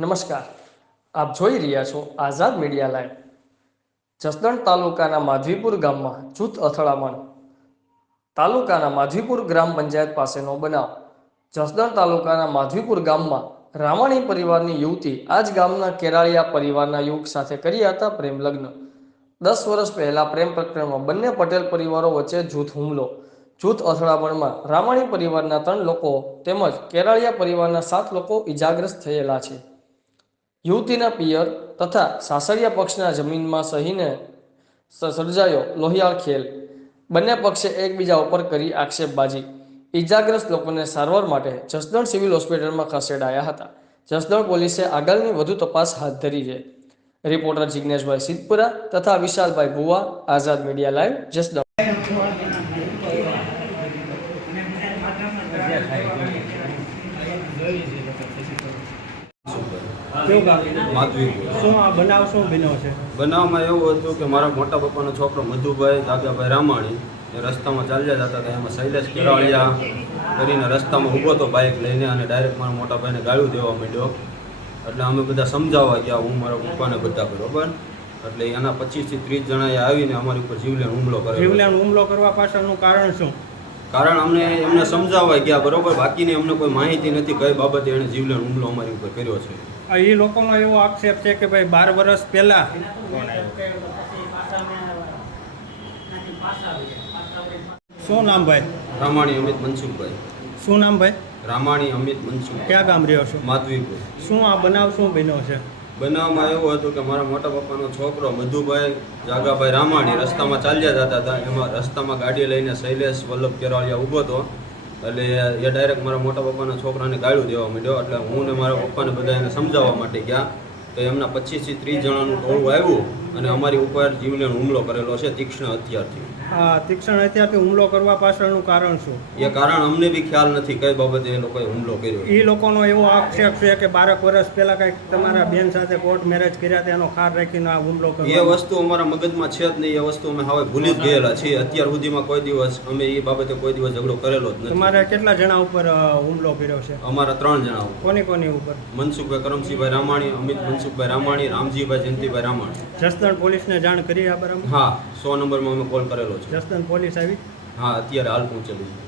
નમસ્કાર. આપ જોઈ રહ્યા છો આઝાદ મીડિયા લાઈવ. જસદણ તાલુકાના માધવીપુર ગામમાં જૂથ અથડામણ. તાલુકાના માધવીપુર ગ્રામ પંચાયત પાસેનો બનાવ. જસદણ તાલુકાના માધવીપુર ગામમાં રામાણી પરિવારની યુવતી આજ ગામના કેરાળિયા પરિવારના યુવક સાથે કર્યા હતા પ્રેમ લગ્ન દસ વર્ષ પહેલા પ્રેમ પ્રકરણમાં બંને પટેલ પરિવારો વચ્ચે જૂથ હુમલો. જૂથ અથડામણમાં રામાણી પરિવારના ત્રણ લોકો તેમજ કેરાળિયા પરિવારના સાત લોકો ઈજાગ્રસ્ત થયેલા છે. યુવતીના પિયર તથા સાસરિયા પક્ષના જમીનમાં સહીને સર્જાયો લોહિયાળ ખેલ. બંને પક્ષે એકબીજા ઉપર કરી આક્ષેપબાજી. ઈજાગ્રસ્ત લોકોને સારવાર માટે જસદણ સિવિલ હોસ્પિટલમાં ખસેડાયા હતા. જસદણ પોલીસે આગળની વધુ તપાસ હાથ ધરી છે. રિપોર્ટર જિજ્ઞેશભાઈ સિદ્ધપુરા તથા વિશાલભાઈ ભુવા, આઝાદ મીડિયા લાઈવ, જસદણ. કેવું કામ માધવીપુર શું આ બનાવ શું બન્યો છે? બનાવમાં એવું હતું કે મારા મોટા પપ્પાનો છોકરો મધુભાઈ દાદાભાઈ રામાણી એ રસ્તામાં ચાલ્યા જતા હતા. એમાં શૈલેષ કેરાળિયા કરીને રસ્તામાં ઊભો હતો બાઇક લઈને અને ડાયરેક્ટ મારા મોટા ભાઈને ગાળું દેવા માંડ્યો. એટલે અમે બધા સમજાવવા ગયા હું મારા પપ્પાને બધા બરોબર. એટલે એના પચીસથી ત્રીસ જણાએ આવીને અમારી ઉપર જીવલેણ હુમલો કર્યો જીવલેણ હુમલો કરવા પાછળનું કારણ શું? કારણ અમને એમને સમજાવવા ગયા બરોબર? બાકીની અમને કોઈ માહિતી નથી કઈ બાબતે એણે જીવલેણ હુમલો અમારી ઉપર કર્યો છે. એ લોકોનો એવો આક્ષેપ છે કે ભાઈ બાર વર્ષ પહેલા શું નામ ભાઈ? રામાણી અમિત મનસુખભાઈ. શું નામ ભાઈ? રામાણી અમિત મનસુખ ક્યાં ગામ રહ્યો છો? માધવીપુર. શું આ બનાવ શું બન્યો છે? બનાવમાં એવું હતું કે મારા મોટા પપ્પાનો છોકરો મધુભાઈ જાગાભાઈ રામાણી રસ્તામાં ચાલ્યા જતા હતા. એમાં રસ્તામાં ગાડી લઈને શૈલેષ વલ્લભ કેરાળિયા ઊભો હતો. એટલે એ ડાયરેક્ટ મારા મોટા પપ્પાના છોકરાને ગાળું દેવા માંડ્યો. એટલે હું ને મારા પપ્પાને બધા એને સમજાવવા માટે ગયા. તો એમના પચીસથી ત્રીસ જણાનું ટોળું આવ્યું. અને અમારી ઉપર જીવને હુમલો કરેલો છે તીક્ષ્ણ હથિયારથી. તીક્ષણ હત્યાથી હુમલો કરવા પાછળનું કારણ શું? એ કારણ અમને બી ખ્યાલ નથી કઈ બાબતે એ લોકોએ હુમલો કર્યો એ લોકોનો એવો આક્ષેપ છે કે બારક વર્ષ પહેલા કંઈક તમારા બેન સાથે કોર્ટ મેરેજ કર્યા તેનો ખાર રાખીને આ હુમલો એ વસ્તુ અમારા મગજમાં છે જ નહીં એ વસ્તુ અમે હવે ભૂલી જ ગયેલા છીએ. અત્યાર સુધીમાં કોઈ દિવસ અમે એ બાબતે કોઈ દિવસ ઝઘડો કરેલો જ નથી. તમારે કેટલા જણા ઉપર હુમલો કર્યો છે? અમારા ત્રણ જણા ઉપર. કોની કોની ઉપર? મનસુખભાઈ કરમસિંહભાઈ રામાણી અમિત મનસુખભાઈ રામાણી રામજીભાઈ જયંતિભાઈ રામાણી. જસદણ પોલીસને જાણ કરી આ બરાબર? હા સો નંબરમાં અમે કોલ કરેલો છે. જસદણ પોલીસ આવી? હા અત્યારે હાલ પહોંચેલી છે.